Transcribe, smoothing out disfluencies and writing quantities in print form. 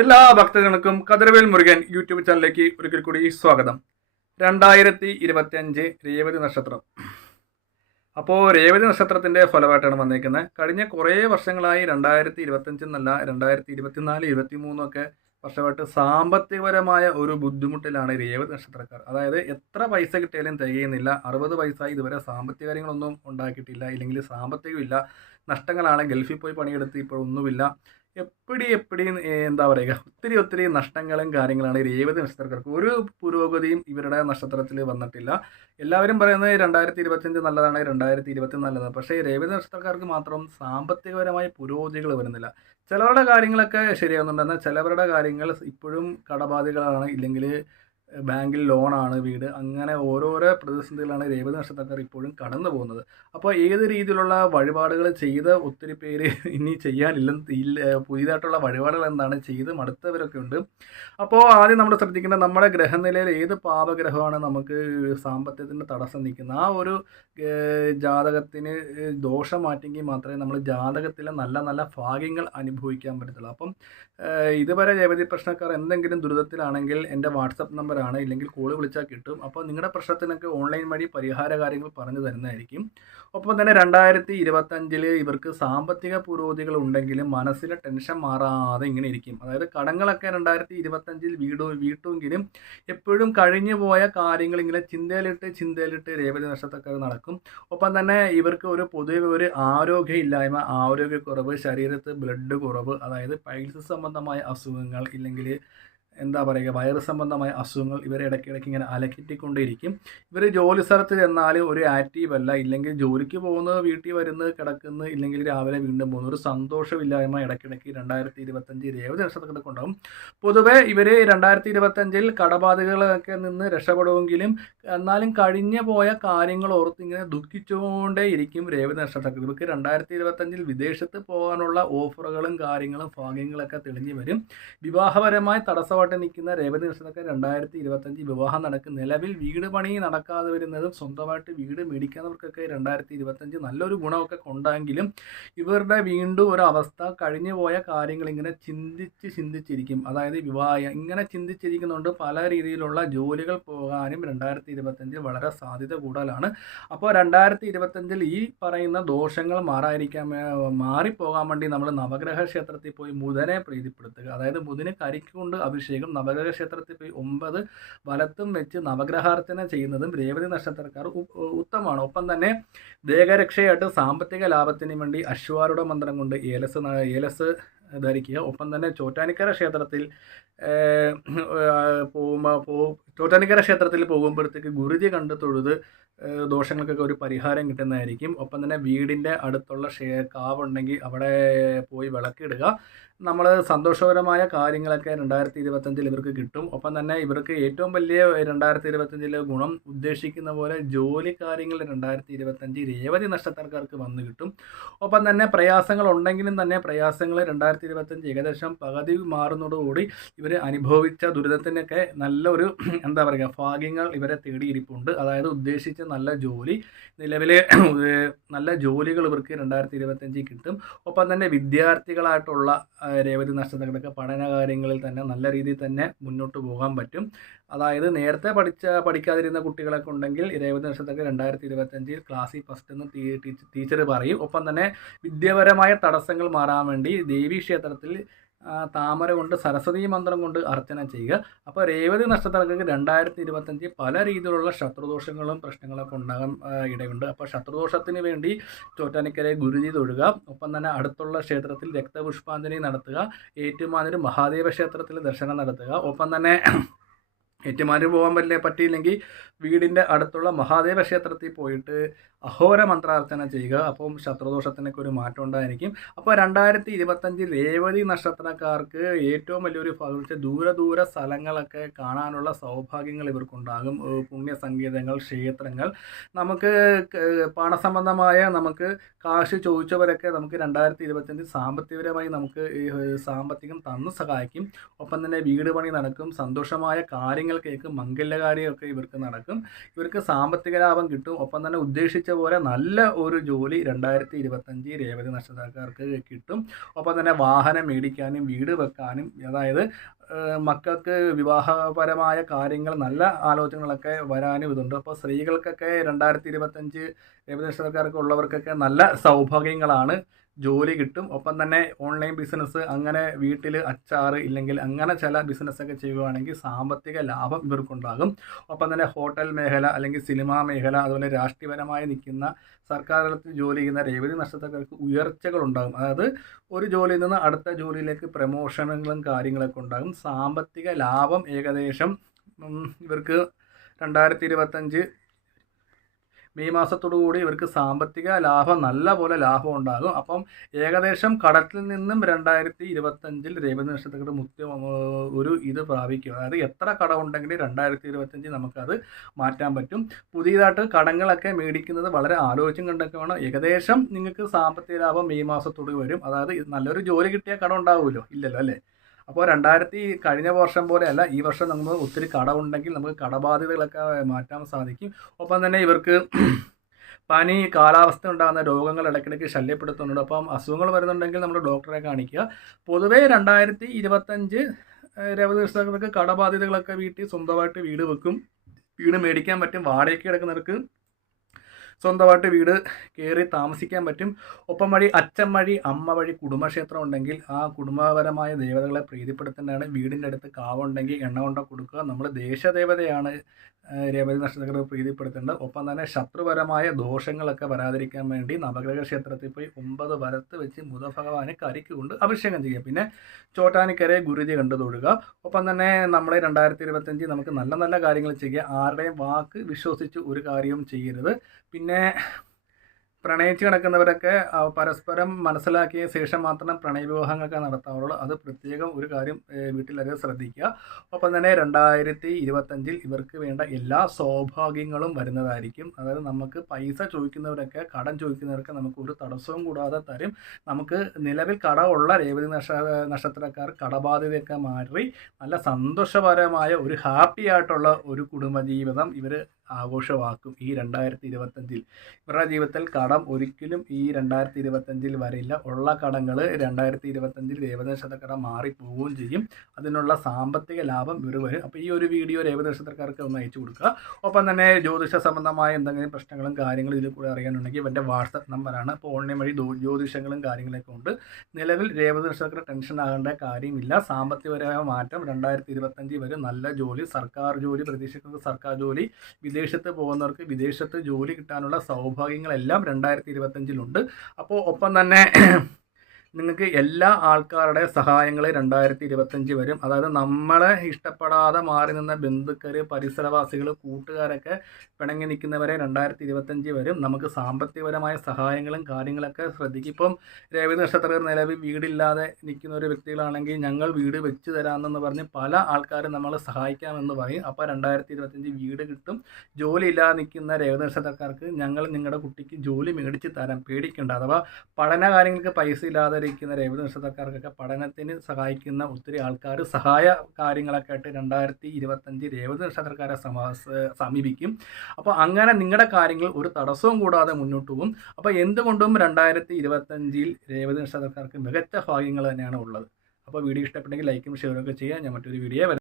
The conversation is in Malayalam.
എല്ലാ ഭക്തജനങ്ങൾക്കും കതിരവേൽ മുരുകൻ യൂട്യൂബ് ചാനലിലേക്ക് ഒരിക്കൽ കൂടി സ്വാഗതം. 2025 രേവതി നക്ഷത്രം. അപ്പോൾ രേവതി നക്ഷത്രത്തിൻ്റെ ഫലമായിട്ടാണ് വന്നിരിക്കുന്നത്. കഴിഞ്ഞ കുറേ വർഷങ്ങളായി 2025 എന്നല്ല 2024, 23 ഒക്കെ വർഷമായിട്ട് സാമ്പത്തികപരമായ ഒരു ബുദ്ധിമുട്ടിലാണ് രേവതി നക്ഷത്രക്കാർ. അതായത് എത്ര പൈസ കിട്ടിയാലും തികയുന്നില്ല. 60 വയസ്സായി ഇതുവരെ സാമ്പത്തിക കാര്യങ്ങളൊന്നും ഉണ്ടാക്കിയിട്ടില്ല, ഇല്ലെങ്കിൽ സാമ്പത്തികമില്ല. നഷ്ടങ്ങളാണ്. ഗൾഫിൽ പോയി പണിയെടുത്ത് ഇപ്പോഴൊന്നുമില്ല. എപ്പടി എന്താ പറയുക, ഒത്തിരി നഷ്ടങ്ങളും കാര്യങ്ങളാണ് രേവതി നക്ഷത്രക്കാർക്ക്. ഒരു പുരോഗതിയും ഇവരുടെ നക്ഷത്രത്തിൽ വന്നിട്ടില്ല. എല്ലാവരും പറയുന്നത് 2025 നല്ലതാണ്, 2024 നല്ലതാണ്. പക്ഷേ രേവതി നക്ഷത്രക്കാർക്ക് മാത്രം സാമ്പത്തികപരമായ പുരോഗതികൾ വരുന്നില്ല. ചിലവരുടെ കാര്യങ്ങളൊക്കെ ശരിയാവുന്നുണ്ടെന്നാൽ ചിലവരുടെ കാര്യങ്ങൾ ഇപ്പോഴും കടബാധികളാണ്, ഇല്ലെങ്കിൽ ബാങ്കിൽ ലോണാണ്, വീട്, അങ്ങനെ ഓരോരോ പ്രതിസന്ധികളാണ് രേവതി നക്ഷത്രക്കാർ ഇപ്പോഴും കടന്നു പോകുന്നത്. അപ്പോൾ ഏത് രീതിയിലുള്ള വഴിപാടുകൾ ചെയ്ത് ഒത്തിരി പേര് ഇനി ചെയ്യാനില്ല, പുതിയതായിട്ടുള്ള വഴിപാടുകൾ എന്താണ് ചെയ്ത് മടുത്തവരൊക്കെ ഉണ്ട്. അപ്പോൾ ആദ്യം നമ്മൾ ശ്രദ്ധിക്കേണ്ടത്, നമ്മുടെ ഗ്രഹനിലയിൽ ഏത് പാപഗ്രഹമാണ് നമുക്ക് സാമ്പത്തികത്തിൻ്റെ തടസ്സം നിൽക്കുന്നത്. ആ ഒരു ജാതകത്തിന് ദോഷം മാറ്റിയെങ്കിൽ മാത്രമേ നമ്മൾ ജാതകത്തിലെ നല്ല നല്ല ഭാഗ്യങ്ങൾ അനുഭവിക്കാൻ പറ്റത്തുള്ളൂ. അപ്പം ഇതുവരെ രേവതി പ്രശ്നക്കാർ എന്തെങ്കിലും ദുരിതത്തിലാണെങ്കിൽ എൻ്റെ വാട്സപ്പ് നമ്പറാണ്, ഇല്ലെങ്കിൽ കോള് വിളിച്ചാൽ കിട്ടും. അപ്പോൾ നിങ്ങളുടെ പ്രശ്നത്തിനൊക്കെ ഓൺലൈൻ വഴി പരിഹാര കാര്യങ്ങൾ പറഞ്ഞു തരുന്നതായിരിക്കും. ഒപ്പം തന്നെ 2025 ഇവർക്ക് സാമ്പത്തിക പുരോഗതികൾ ഉണ്ടെങ്കിലും മനസ്സിലെ ടെൻഷൻ മാറാതെ ഇങ്ങനെ ഇരിക്കും. അതായത് കടങ്ങളൊക്കെ 2025 വീട്ടുമെങ്കിലും എപ്പോഴും കഴിഞ്ഞു പോയ കാര്യങ്ങൾ ഇങ്ങനെ ചിന്തയിലിട്ട് രേവതി നക്ഷത്രക്കാർ നടക്കും. ഒപ്പം തന്നെ ഇവർക്ക് ഒരു പൊതുവെ ഒരു ആരോഗ്യമില്ലായ്മ, ആരോഗ്യക്കുറവ്, ശരീരത്ത് ബ്ലഡ് കുറവ്, അതായത് പൈൽസ് സംബന്ധമായ അസുഖങ്ങൾ, ഇല്ലെങ്കിൽ എന്താ പറയുക, വൈറസ് സംബന്ധമായ അസുഖങ്ങൾ ഇവരെ ഇടയ്ക്കിടയ്ക്ക് ഇങ്ങനെ അലക്കിക്കൊണ്ടേയിരിക്കും. ഇവർ ജോലി സ്ഥലത്ത് ചെന്നാൽ ഒരു ആക്റ്റീവ് അല്ല, ഇല്ലെങ്കിൽ ജോലിക്ക് പോകുന്നത്, വീട്ടിൽ വരുന്നത്, കിടക്കുന്നത്, ഇല്ലെങ്കിൽ രാവിലെ വീണ്ടും പോകുന്നത്, ഒരു സന്തോഷമില്ലായ്മ ഇടയ്ക്കിടയ്ക്ക് 2025 രേവതി നക്ഷത്രത്തിലൊക്കെ ഉണ്ടാകും. പൊതുവെ ഇവർ 2025 കടബാധകളൊക്കെ നിന്ന് രക്ഷപ്പെടുമെങ്കിലും എന്നാലും കഴിഞ്ഞു പോയ കാര്യങ്ങൾ ഓർത്ത് ഇങ്ങനെ ദുഃഖിച്ചുകൊണ്ടേ ഇരിക്കും രേവതി നക്ഷത്രത്തിൽ. ഇവർക്ക് 2025 വിദേശത്ത് പോകാനുള്ള ഓഫറുകളും കാര്യങ്ങളും ഭാഗ്യങ്ങളൊക്കെ തെളിഞ്ഞു വരും. വിവാഹപരമായി തടസ്സമായിട്ട് നിൽക്കുന്ന രേവതി നക്ഷത്രക്കാർ 2025 വിവാഹം നടക്കും. നിലവിൽ വീട് പണി നടക്കാതെ വരുന്നതും സ്വന്തമായിട്ട് വീട് മേടിക്കുന്നവർക്കൊക്കെ 2025 നല്ലൊരു ഗുണമൊക്കെ കൊണ്ടെങ്കിലും ഇവരുടെ വീണ്ടും ഒരു അവസ്ഥ കഴിഞ്ഞു പോയ കാര്യങ്ങൾ ഇങ്ങനെ ചിന്തിച്ചിരിക്കും. അതായത് ഇങ്ങനെ ചിന്തിച്ചിരിക്കുന്നുണ്ട് പല രീതിയിലുള്ള ജോലികൾ പോകാനും 2025 വളരെ സാധ്യത കൂടുതലാണ്. അപ്പോൾ 2025 ഈ പറയുന്ന ദോഷങ്ങൾ മാറിപ്പോകാൻ വേണ്ടി നമ്മൾ നവഗ്രഹ ക്ഷേത്രത്തിൽ പോയി ബുധനെ പ്രീതിപ്പെടുത്തുക. അതായത് ബുധന് കരിക്കൊണ്ട് അഭിഷേകം, നവഗ്രഹ ക്ഷേത്രത്തിൽ പോയി 9 വലത്തും വെച്ച് നവഗ്രഹാർച്ചന ചെയ്യുന്നതും രേവതി നക്ഷത്രക്കാർ ഉത്തമമാണ്. ഒപ്പം തന്നെ ദേഹരക്ഷയായിട്ട് സാമ്പത്തിക ലാഭത്തിന് വേണ്ടി അശ്വാരൂഢ മന്ത്രം കൊണ്ട് ഏലസ് ധരിക്കുക. ഒപ്പം തന്നെ ചോറ്റാനിക്കര ക്ഷേത്രത്തിൽ പോകുമ്പോഴത്തേക്ക് ഗുരുജി കണ്ട് തൊഴുത് ദോഷങ്ങൾക്കൊക്കെ ഒരു പരിഹാരം കിട്ടുന്നതായിരിക്കും. ഒപ്പം തന്നെ വീടിൻ്റെ അടുത്തുള്ള കാവുണ്ടെങ്കിൽ അവിടെ പോയി വിളക്കിടുക. നമ്മൾ സന്തോഷകരമായ കാര്യങ്ങളൊക്കെ 2025 ഇവർക്ക് കിട്ടും. ഒപ്പം തന്നെ ഇവർക്ക് ഏറ്റവും വലിയ 2025 ഗുണം, ഉദ്ദേശിക്കുന്ന പോലെ ജോലി കാര്യങ്ങൾ 2025 രേവതി നക്ഷത്രക്കാർക്ക് വന്നു കിട്ടും. ഒപ്പം തന്നെ പ്രയാസങ്ങൾ ഉണ്ടെങ്കിലും തന്നെ പ്രയാസങ്ങൾ 2025 ഏകദേശം പകുതി മാറുന്നതോടുകൂടി ഇവർ അനുഭവിച്ച ദുരിതത്തിനൊക്കെ നല്ലൊരു എന്താ പറയുക, ഭാഗ്യങ്ങൾ ഇവരെ തേടിയിരിപ്പുണ്ട്. അതായത് ഉദ്ദേശിച്ച നല്ല ജോലി, നിലവിലെ നല്ല ജോലികൾ ഇവർക്ക് 2025 കിട്ടും. ഒപ്പം തന്നെ വിദ്യാർത്ഥികളായിട്ടുള്ള രേവതി നക്ഷത്രങ്ങൾക്ക് പഠന കാര്യങ്ങളിൽ തന്നെ നല്ല രീതിയിൽ തന്നെ മുന്നോട്ട് പോകാൻ പറ്റും. അതായത് നേരത്തെ പഠിക്കാതിരുന്ന കുട്ടികളൊക്കെ ഉണ്ടെങ്കിൽ രേവതി നക്ഷത്രത്തിൽ 2025 ക്ലാസ്സിൽ ഫസ്റ്റ് എന്ന് ടീച്ചർ പറയും. ഒപ്പം തന്നെ വിദ്യാപരമായ തടസ്സങ്ങൾ മാറാൻ വേണ്ടി ദേവീ ക്ഷേത്രത്തിൽ താമര കൊണ്ട്, സരസ്വതി മന്ത്രം കൊണ്ട് അർച്ചന ചെയ്യുക. അപ്പോൾ രേവതി നക്ഷത്രക്കാർക്ക് 2025 പല രീതിയിലുള്ള ശത്രുദോഷങ്ങളും പ്രശ്നങ്ങളൊക്കെ ഉണ്ടാകാൻ ഇടയുണ്ട്. അപ്പോൾ ശത്രുദോഷത്തിന് വേണ്ടി ചോറ്റാനിക്കരെ ഗുരുജി തൊഴുക. ഒപ്പം തന്നെ അടുത്തുള്ള ക്ഷേത്രത്തിൽ രക്തപുഷ്പാഞ്ജലി നടത്തുക. ഏറ്റുമാനൂർ മഹാദേവ ക്ഷേത്രത്തിൽ ദർശനം നടത്തുക. ഒപ്പം തന്നെ ഏറ്റുമാനൂർ പോകാൻ പറ്റിയില്ലെങ്കിൽ വീടിൻ്റെ അടുത്തുള്ള മഹാദേവ ക്ഷേത്രത്തിൽ പോയിട്ട് അഹോര മന്ത്രാർച്ചന ചെയ്യുക. അപ്പം ശത്രുദോഷത്തിനൊക്കെ ഒരു മാറ്റം ഉണ്ടായിരിക്കും. അപ്പോൾ 2025 രേവതി നക്ഷത്രക്കാർക്ക് ഏറ്റവും വലിയൊരു ഭാഗം ദൂര സ്ഥലങ്ങളൊക്കെ കാണാനുള്ള സൗഭാഗ്യങ്ങൾ ഇവർക്കുണ്ടാകും. പുണ്യസങ്കേതങ്ങൾ, ക്ഷേത്രങ്ങൾ, നമുക്ക് പണസംബന്ധമായ നമുക്ക് കാശ് ചോദിച്ചവരൊക്കെ നമുക്ക് 2025 സാമ്പത്തികപരമായി നമുക്ക് സാമ്പത്തികം തന്നു സഹായിക്കും. ഒപ്പം തന്നെ വീട് പണി നടക്കും. സന്തോഷമായ കാര്യങ്ങൾ കാഴ്ചകൾ കേൾക്കും, മംഗല്യകാര്യമൊക്കെ ഇവർക്ക് നടക്കും, ഇവർക്ക് സാമ്പത്തിക ലാഭം കിട്ടും. ഒപ്പം തന്നെ ഉദ്ദേശിച്ച പോലെ നല്ല ഒരു ജോലി 2025 രേവതി നക്ഷത്രക്കാർക്ക് കിട്ടും. ഒപ്പം തന്നെ വാഹനം മേടിക്കാനും വീട് വെക്കാനും, അതായത് മക്കൾക്ക് വിവാഹപരമായ കാര്യങ്ങൾ നല്ല ആലോചനകളൊക്കെ വരാനും ഇതുണ്ട്. അപ്പോൾ സ്ത്രീകൾക്കൊക്കെ 2025 രേവതി നക്ഷത്രക്കാർക്ക് ഉള്ളവർക്കൊക്കെ നല്ല സൗഭാഗ്യങ്ങളാണ്, ജോലി കിട്ടും. ഒപ്പം തന്നെ ഓൺലൈൻ ബിസിനസ്, അങ്ങനെ വീട്ടിൽ അച്ചാറ് ഇല്ലെങ്കിൽ അങ്ങനെ ചില ബിസിനസ്സൊക്കെ ചെയ്യുകയാണെങ്കിൽ സാമ്പത്തിക ലാഭം ഇവർക്കുണ്ടാകും. ഒപ്പം തന്നെ ഹോട്ടൽ മേഖല അല്ലെങ്കിൽ സിനിമാ മേഖല, അതുപോലെ രാഷ്ട്രീയപരമായി നിൽക്കുന്ന സർക്കാർ തലത്തിൽ ജോലി ചെയ്യുന്ന രേവതി നക്ഷത്രക്കാർക്ക് ഉയർച്ചകളുണ്ടാകും. അതായത് ഒരു ജോലിയിൽ നിന്ന് അടുത്ത ജോലിയിലേക്ക് പ്രമോഷനുകളും കാര്യങ്ങളൊക്കെ ഉണ്ടാകും. സാമ്പത്തിക ലാഭം ഏകദേശം ഇവർക്ക് 2025 മെയ് മാസത്തോടുകൂടി ഇവർക്ക് സാമ്പത്തിക ലാഭം നല്ല പോലെ ലാഭം ഉണ്ടാകും. അപ്പം ഏകദേശം കടത്തിൽ നിന്നും 2025 രേവതി നക്ഷത്രക്കാർ ഒരു ഇത് പ്രാപിക്കും. അതായത് എത്ര കടമുണ്ടെങ്കിലും 2025 നമുക്കത് മാറ്റാൻ പറ്റും. പുതിയതായിട്ട് കടങ്ങളൊക്കെ മേടിക്കുന്നത് വളരെ ആലോചിച്ചും കണ്ടൊക്കെ വേണം. ഏകദേശം നിങ്ങൾക്ക് സാമ്പത്തിക ലാഭം മെയ് മാസത്തോട് വരും. അതായത് നല്ലൊരു ജോലി കിട്ടിയാൽ കടം ഉണ്ടാവുമല്ലോ, ഇല്ലല്ലോ അല്ലേ? അപ്പോൾ കഴിഞ്ഞ വർഷം പോലെയല്ല, ഈ വർഷം നമ്മൾ ഒത്തിരി കടമുണ്ടെങ്കിൽ നമുക്ക് കടബാധ്യതകളൊക്കെ മാറ്റാൻ സാധിക്കും. ഒപ്പം തന്നെ ഇവർക്ക് പനി, കാലാവസ്ഥ ഉണ്ടാകുന്ന രോഗങ്ങൾ ഇടയ്ക്കിടയ്ക്ക് ശല്യപ്പെടുത്തുന്നുണ്ട്. അപ്പം അസുഖങ്ങൾ വരുന്നുണ്ടെങ്കിൽ നമ്മൾ ഡോക്ടറെ കാണിക്കുക. പൊതുവേ 2025 രേവതി നക്ഷത്രക്കാർക്ക് കടബാധ്യതകളൊക്കെ വീട്ടിൽ സ്വന്തമായിട്ട് വീട് വെക്കും, വീട് മേടിക്കാൻ പറ്റും. വാടകയ്ക്ക് കിടക്കുന്നവർക്ക് സ്വന്തമായിട്ട് വീട് കയറി താമസിക്കാൻ പറ്റും. ഒപ്പം വഴി അച്ഛൻ വഴി അമ്മ വഴി കുടുംബക്ഷേത്രം ഉണ്ടെങ്കിൽ ആ കുടുംബപരമായ ദേവതകളെ പ്രീതിപ്പെടുത്തേണ്ടതാണ്. വീടിൻ്റെ അടുത്ത് കാവുണ്ടെങ്കിൽ എണ്ണ കൊണ്ട കൊടുക്കുക. നമ്മൾ ദേശദേവതയാണ് രേവതി നക്ഷത്രക്കാരെ പ്രീതിപ്പെടുത്തേണ്ടത്. ഒപ്പം തന്നെ ശത്രുപരമായ ദോഷങ്ങളൊക്കെ വരാതിരിക്കാൻ വേണ്ടി നവഗ്രഹ ക്ഷേത്രത്തിൽ പോയി 9 വരത്ത് വെച്ച് ബുധഭഗവാനെ കരിക്ക് കൊണ്ട് അഭിഷേകം ചെയ്യുക. പിന്നെ ചോറ്റാനിക്കരെ ഗുരുതി കണ്ടു തൊഴുക. ഒപ്പം തന്നെ നമ്മളെ 2025 നമുക്ക് നല്ല നല്ല കാര്യങ്ങൾ ചെയ്യുക. ആരുടെയും വാക്ക് വിശ്വസിച്ച് ഒരു കാര്യവും ചെയ്യരുത്. പിന്നെ പ്രണയിച്ച് കിടക്കുന്നവരൊക്കെ പരസ്പരം മനസ്സിലാക്കിയ ശേഷം മാത്രം പ്രണയവിവാഹങ്ങളൊക്കെ നടത്താവുള്ളൂ. അത് പ്രത്യേകം ഒരു കാര്യം വീട്ടിലത് ശ്രദ്ധിക്കുക. ഒപ്പം തന്നെ 2025 ഇവർക്ക് വേണ്ട എല്ലാ സൗഭാഗ്യങ്ങളും വരുന്നതായിരിക്കും. അതായത് നമുക്ക് പൈസ ചോദിക്കുന്നവരൊക്കെ, കടം ചോദിക്കുന്നവരൊക്കെ നമുക്ക് ഒരു തടസ്സവും കൂടാതെ തരും. നമുക്ക് നിലവിൽ കടമുള്ള രേവതി നക്ഷത്രക്കാർ കടബാധ്യതയൊക്കെ മാറി നല്ല സന്തോഷപരമായ ഒരു ഹാപ്പി ആയിട്ടുള്ള ഒരു കുടുംബജീവിതം ഇവർ ആഘോഷമാക്കും ഈ 2025. ഇവരുടെ ജീവിതത്തിൽ കടം ഒരിക്കലും ഈ 2025 വരില്ല. ഉള്ള കടങ്ങൾ 2025 രേവതി നക്ഷത്രക്കാർ മാറിപ്പോവുകയും ചെയ്യും. അതിനുള്ള സാമ്പത്തിക ലാഭം ഇവർ വരും. അപ്പോൾ ഈ ഒരു വീഡിയോ രേവതി നക്ഷത്രക്കാർക്ക് ഒന്ന് അയച്ചു കൊടുക്കുക. ഒപ്പം തന്നെ ജ്യോതിഷ സംബന്ധമായ എന്തെങ്കിലും പ്രശ്നങ്ങളും കാര്യങ്ങളും ഇതിൽ കൂടെ അറിയാനുണ്ടെങ്കിൽ ഇവൻ്റെ വാട്സപ്പ് നമ്പറാണ്. അപ്പോൾ ഓൺലൈൻ വഴി ജ്യോതിഷങ്ങളും കാര്യങ്ങളൊക്കെ ഉണ്ട്. നിലവിൽ രേവതി നക്ഷത്രക്കാർ ടെൻഷൻ ആകേണ്ട കാര്യമില്ല. സാമ്പത്തികപരമായ മാറ്റം 2025 വരെ നല്ല ജോലി, സർക്കാർ ജോലി പ്രതീക്ഷിക്കുന്നത്, സർക്കാർ ജോലി, വിദേശത്ത് പോകുന്നവർക്ക് വിദേശത്ത് ജോലി കിട്ടാനുള്ള സൗഭാഗ്യങ്ങളെല്ലാം 2025 അപ്പോൾ ഒപ്പം തന്നെ നിങ്ങൾക്ക് എല്ലാ ആൾക്കാരുടെ സഹായങ്ങൾ 2025 വരും. അതായത് നമ്മളെ ഇഷ്ടപ്പെടാതെ മാറി നിന്ന ബന്ധുക്കർ, പരിസരവാസികൾ, കൂട്ടുകാരൊക്കെ പിണങ്ങി നിൽക്കുന്നവരെ 2025 വരും. നമുക്ക് സാമ്പത്തികപരമായ സഹായങ്ങളും കാര്യങ്ങളൊക്കെ ശ്രദ്ധിക്കും. ഇപ്പം രേവതി നക്ഷത്രക്കാർ നിലവിൽ വീടില്ലാതെ നിൽക്കുന്ന ഒരു വ്യക്തികളാണെങ്കിൽ ഞങ്ങൾ വീട് വെച്ച് തരാമെന്ന് പറഞ്ഞ് പല ആൾക്കാരും നമ്മളെ സഹായിക്കാമെന്ന് പറയും. അപ്പോൾ 2025 വീട് കിട്ടും. ജോലി ഇല്ലാതെ നിൽക്കുന്ന രേവതി നക്ഷത്രക്കാർക്ക് ഞങ്ങൾ നിങ്ങളുടെ കുട്ടിക്ക് ജോലി മേടിച്ച് തരാം, പേടിക്കേണ്ട. അഥവാ പഠന കാര്യങ്ങൾക്ക് പൈസ ഇല്ലാതെ ഇരിക്കുന്ന രേവതി നക്ഷത്രക്കാർക്കൊക്കെ പഠനത്തിന് സഹായിക്കുന്ന ഒത്തിരി ആൾക്കാർ സഹായ കാര്യങ്ങളൊക്കെ ആയിട്ട് 2025 രേവതി നക്ഷത്രക്കാരെ സമീപിക്കും. അപ്പോൾ അങ്ങനെ നിങ്ങളുടെ കാര്യങ്ങൾ ഒരു തടസ്സവും കൂടാതെ മുന്നോട്ട് പോകും. അപ്പോൾ എന്തുകൊണ്ടും 2025 രേവതി നക്ഷത്രക്കാർക്ക് മികച്ച ഭാഗ്യങ്ങൾ തന്നെയാണ് ഉള്ളത്. അപ്പോൾ വീഡിയോ ഇഷ്ടപ്പെട്ടെങ്കിൽ ലൈക്കും ഷെയറും ഒക്കെ ചെയ്യുക. ഞാൻ മറ്റൊരു വീഡിയോ